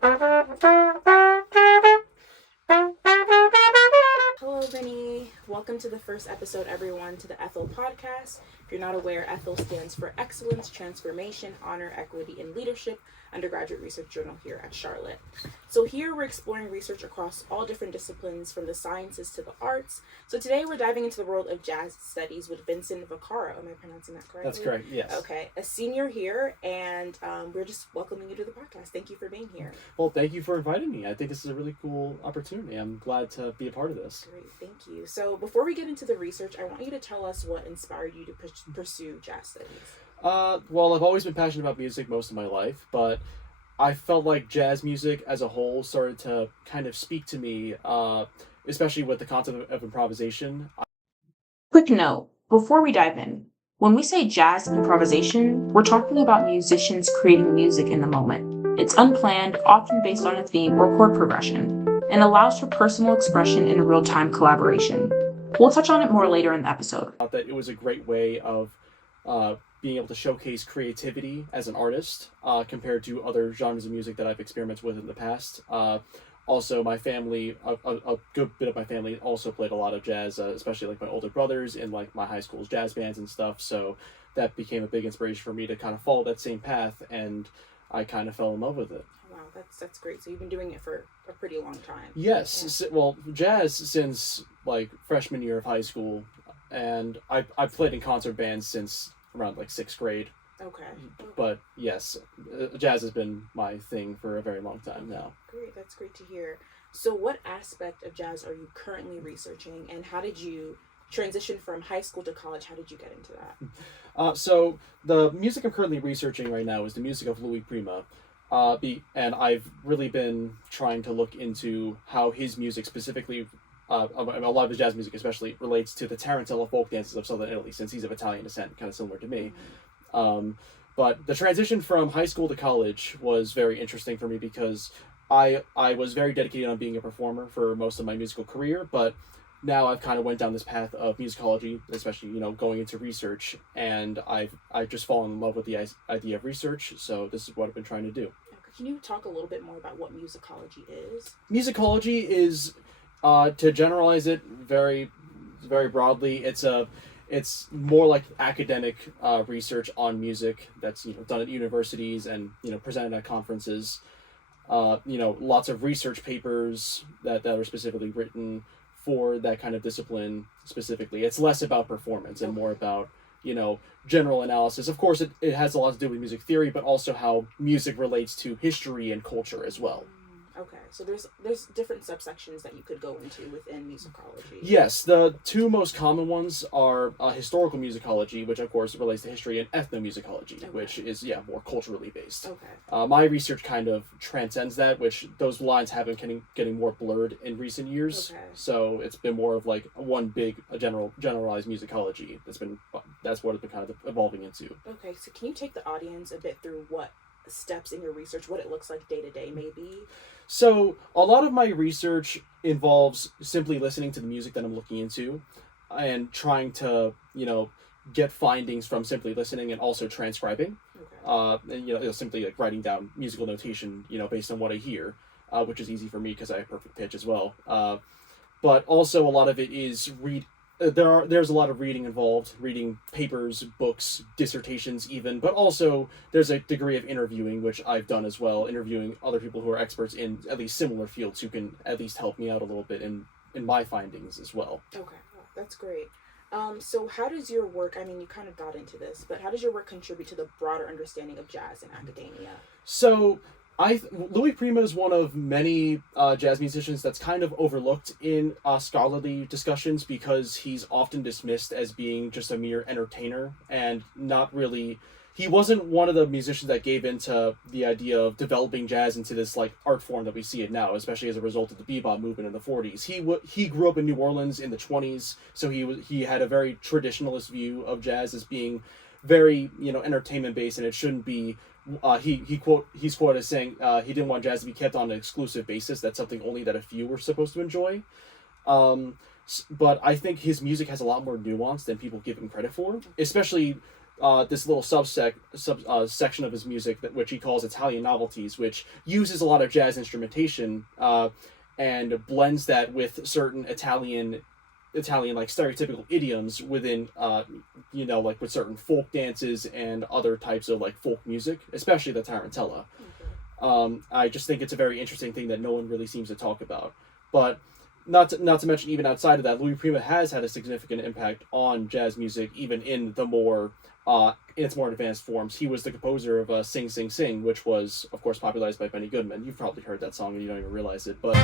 Hello, Vinny. Welcome to the first episode, everyone, to the ETHEL podcast. If you're not aware, ETHEL stands for Excellence, Transformation, Honor, Equity, and Leadership, undergraduate research journal here at Charlotte. So here we're exploring research across all different disciplines, from the sciences to the arts. So today we're diving into the world of jazz studies with Vincent Vaccaro. Am I pronouncing that correctly? That's correct, yes. Okay, a senior here, and we're just welcoming you to the podcast. Thank you for being here. Well, thank you for inviting me. I think this is a really cool opportunity. I'm glad to be a part of this. Great, thank you. So before we get into the research, I want you to tell us what inspired you to pursue jazz studies. Well, I've always been passionate about music most of my life, but I felt like jazz music as a whole started to kind of speak to me, especially with the concept of improvisation. Quick note, before we dive in, when we say jazz improvisation, we're talking about musicians creating music in the moment. It's unplanned, often based on a theme or chord progression, and allows for personal expression and real-time collaboration. We'll touch on it more later in the episode. I thought that it was a great way of being able to showcase creativity as an artist compared to other genres of music that I've experimented with in the past. Also, my family, a good bit of my family also played a lot of jazz, especially like my older brothers in like my high school's jazz bands and stuff. So that became a big inspiration for me to kind of follow that same path, and I kind of fell in love with it. Wow, that's great. So you've been doing it for a pretty long time. Yes, Yeah. well, jazz since like freshman year of high school, and I've played in concert bands since around like 6th grade. Okay. But yes, jazz has been my thing for a very long time now. Great, that's great to hear. So what aspect of jazz are you currently researching, and how did you transition from high school to college? How did you get into that? So the music I'm currently researching right now is the music of Louis Prima. And I've really been trying to look into how his music specifically, a lot of his jazz music especially, relates to the tarantella folk dances of southern Italy, since he's of Italian descent, kind of similar to me. But the transition from high school to college was very interesting for me because I was very dedicated on being a performer for most of my musical career, but now I've kind of went down this path of musicology, especially, going into research, and I've just fallen in love with the idea of research, so this is what I've been trying to do. Okay. Can you talk a little bit more about what musicology is? Musicology is, to generalize it very, very broadly, it's more like academic research on music that's done at universities and presented at conferences. Lots of research papers that are specifically written for that kind of discipline specifically. It's less about performance and more about general analysis. Of course, it has a lot to do with music theory, but also how music relates to history and culture as well. Okay, so there's different subsections that you could go into within musicology. Yes, the two most common ones are historical musicology, which of course relates to history, and ethnomusicology, Okay. which is more culturally based. Okay. My research kind of transcends that, which those lines have been getting more blurred in recent years. Okay. So it's been more of like one big generalized musicology. That's what it's been kind of evolving into. Okay, so can you take the audience a bit through what steps in your research, what it looks like day to day, maybe? So a lot of my research involves simply listening to the music that I'm looking into and trying to, get findings from simply listening and also transcribing. Okay. And, simply like writing down musical notation, based on what I hear, which is easy for me because I have perfect pitch as well. But also a lot of it is there's a lot of reading involved, reading papers, books, dissertations even, but also there's a degree of interviewing, which I've done as well, interviewing other people who are experts in at least similar fields who can at least help me out a little bit in my findings as well. Okay, well, that's great. So how does your work, you kind of got into this, but how does your work contribute to the broader understanding of jazz in academia? So Louis Prima is one of many jazz musicians that's kind of overlooked in scholarly discussions because he's often dismissed as being just a mere entertainer and not really. He wasn't one of the musicians that gave into the idea of developing jazz into this like art form that we see it now, especially as a result of the bebop movement in the 40s. He grew up in New Orleans in the 20s, so he had a very traditionalist view of jazz as being very entertainment based, and it shouldn't be. He's quoted as saying he didn't want jazz to be kept on an exclusive basis. That's something only that a few were supposed to enjoy. But I think his music has a lot more nuance than people give him credit for, especially this little section of his music which he calls Italian novelties, which uses a lot of jazz instrumentation and blends that with certain Italian like stereotypical idioms within like with certain folk dances and other types of like folk music, especially the tarantella. I just think it's a very interesting thing that no one really seems to talk about. But not to mention, even outside of that, Louis Prima has had a significant impact on jazz music, even in the more in its more advanced forms. He was the composer of "Sing Sing Sing," which was, of course, popularized by Benny Goodman. You've probably heard that song and you don't even realize it, but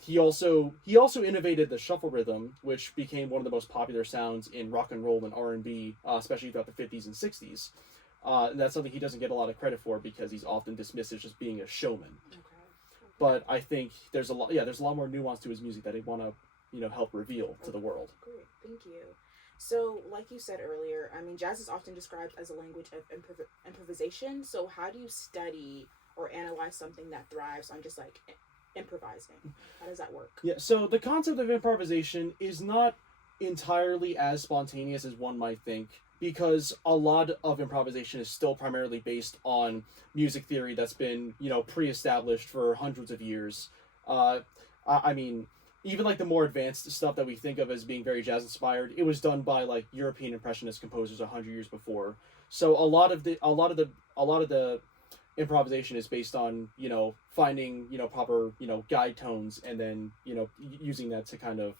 he also innovated the shuffle rhythm, which became one of the most popular sounds in rock and roll and R&B, especially throughout the 50s and 60s. And that's something he doesn't get a lot of credit for because he's often dismissed as just being a showman. Okay. But I think there's a lot more nuance to his music that I want to help reveal to the world. Great, thank you. So, like you said earlier, I mean, jazz is often described as a language of improvisation. So, how do you study or analyze something that thrives on just like improvising? How does that work? Yeah, so the concept of improvisation is not entirely as spontaneous as one might think, because a lot of improvisation is still primarily based on music theory that's been pre-established for hundreds of years. I mean, even like the more advanced stuff that we think of as being very jazz inspired, it was done by like European impressionist composers 100 years before. So a lot of the improvisation is based on finding proper guide tones, and then using that to kind of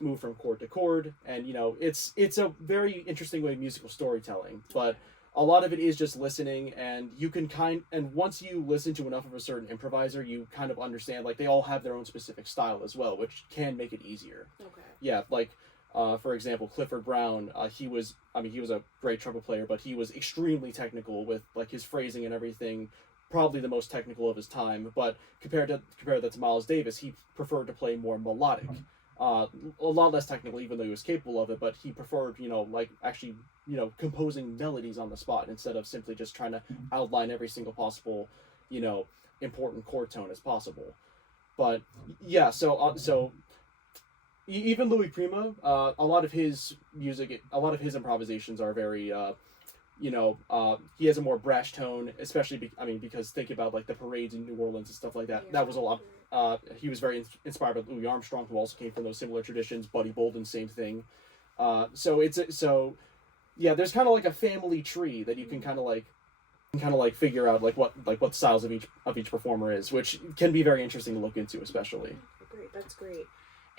move from chord to chord, and it's a very interesting way of musical storytelling. But a lot of it is just listening, and you can and once you listen to enough of a certain improviser, you kind of understand like they all have their own specific style as well, which can make it easier. Okay. Yeah, like for example, Clifford Brown, he was a great trumpet player, but he was extremely technical with like his phrasing and everything, probably the most technical of his time. But compare that to Miles Davis, he preferred to play more melodic. A lot less technical, even though he was capable of it, but he preferred, like actually, composing melodies on the spot instead of simply just trying to outline every single possible, important chord tone as possible. But yeah, so even Louis Prima, a lot of his music, a lot of his improvisations are very, he has a more brash tone, especially, because think about like the parades in New Orleans and stuff like that. Yeah. That was a lot. He was very inspired by Louis Armstrong, who also came from those similar traditions. Buddy Bolden, same thing. Yeah, there's kind of like a family tree that you can kind of like figure out like what styles of each performer is, which can be very interesting to look into, especially. Great, that's great.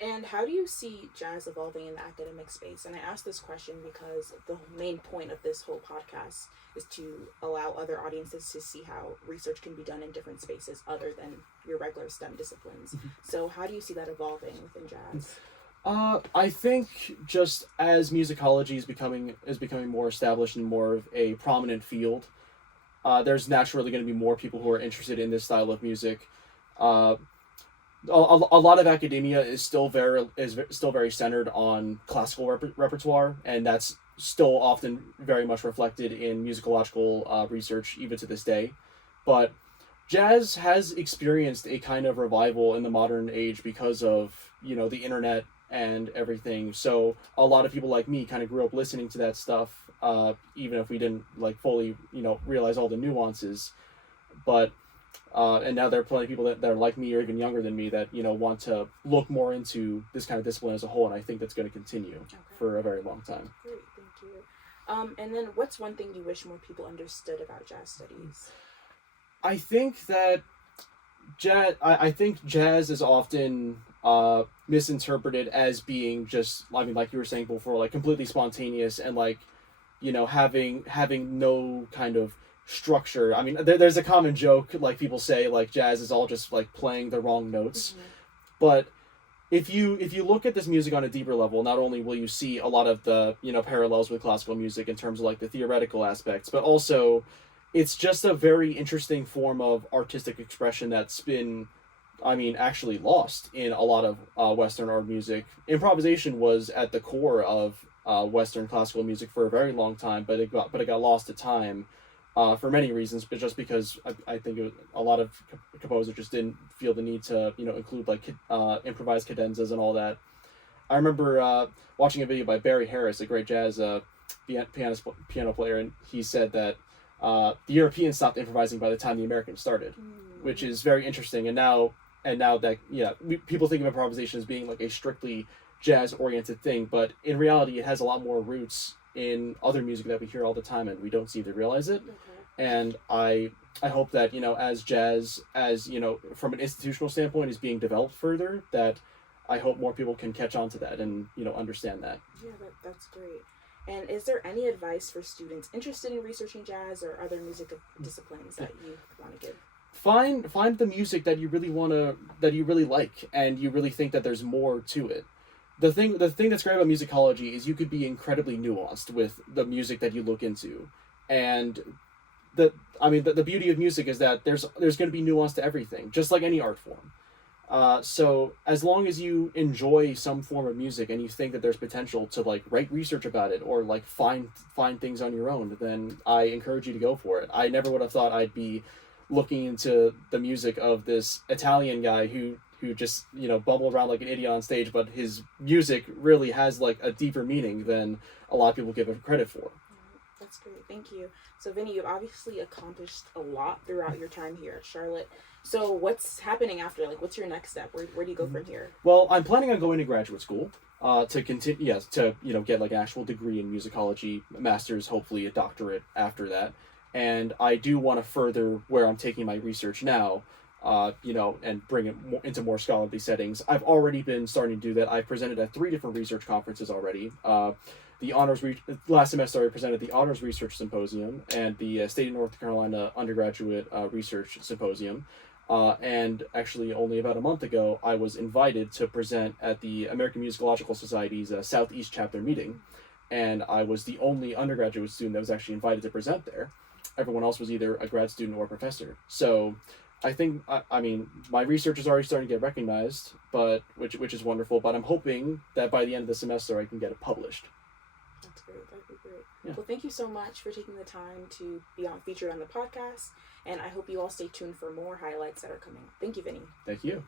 And how do you see jazz evolving in the academic space? And I ask this question because the main point of this whole podcast is to allow other audiences to see how research can be done in different spaces other than your regular STEM disciplines. So how do you see that evolving within jazz? I think just as musicology is becoming more established and more of a prominent field, there's naturally going to be more people who are interested in this style of music. A lot of academia is still very centered on classical repertoire, and that's still often very much reflected in musicological research even to this day. But jazz has experienced a kind of revival in the modern age because of the internet and everything. So a lot of people like me kind of grew up listening to that stuff, even if we didn't like fully realize all the nuances. But and now there are plenty of people that are like me or even younger than me that want to look more into this kind of discipline as a whole, and I think that's going to continue for a very long time. Great, thank you. And then what's one thing you wish more people understood about jazz studies? I think that jazz is often misinterpreted as being just, like you were saying before, like completely spontaneous and like having no kind of structure. There's a common joke, like people say like jazz is all just like playing the wrong notes. But if you look at this music on a deeper level, not only will you see a lot of the parallels with classical music in terms of like the theoretical aspects, but also it's just a very interesting form of artistic expression that's been actually lost in a lot of Western art music. Improvisation was at the core of Western classical music for a very long time, but it got lost to time. For many reasons, but just because I think a lot of composers just didn't feel the need to include like improvised cadenzas and all that. I remember watching a video by Barry Harris, a great jazz piano player, and he said that the Europeans stopped improvising by the time the Americans started, which is very interesting. And now that people think of improvisation as being like a strictly jazz oriented thing, but in reality, it has a lot more roots in other music that we hear all the time, and we don't seem to realize it. Okay. And I hope that as jazz, from an institutional standpoint, is being developed further, that I hope more people can catch on to that and understand that. Yeah, that's great. And is there any advice for students interested in researching jazz or other music disciplines that you want to give? Find the music that you really like, and you really think that there's more to it. The thing that's great about musicology is you could be incredibly nuanced with the music that you look into, and the beauty of music is that there's going to be nuance to everything, just like any art form. So as long as you enjoy some form of music and you think that there's potential to like write research about it or like find things on your own, then I encourage you to go for it. I never would have thought I'd be looking into the music of this Italian guy who just bubble around like an idiot on stage, but his music really has like a deeper meaning than a lot of people give it credit for. That's great, thank you. So Vinny, you've obviously accomplished a lot throughout your time here at Charlotte. So what's happening after? Like, what's your next step? Where do you go from here? Well, I'm planning on going to graduate school to continue, to get like an actual degree in musicology, master's, hopefully a doctorate after that. And I do want to further where I'm taking my research now, and bring it into more scholarly settings. I've already been starting to do that. I've presented at 3 different research conferences already. Last semester I presented the Honors Research Symposium and the State of North Carolina Undergraduate Research Symposium. And actually only about a month ago, I was invited to present at the American Musicological Society's Southeast chapter meeting. And I was the only undergraduate student that was actually invited to present there. Everyone else was either a grad student or a professor. So I think, my research is already starting to get recognized, but which is wonderful. But I'm hoping that by the end of the semester, I can get it published. That's great. That'd be great. Yeah. Well, thank you so much for taking the time to be featured on the podcast, and I hope you all stay tuned for more highlights that are coming. Thank you, Vinny. Thank you.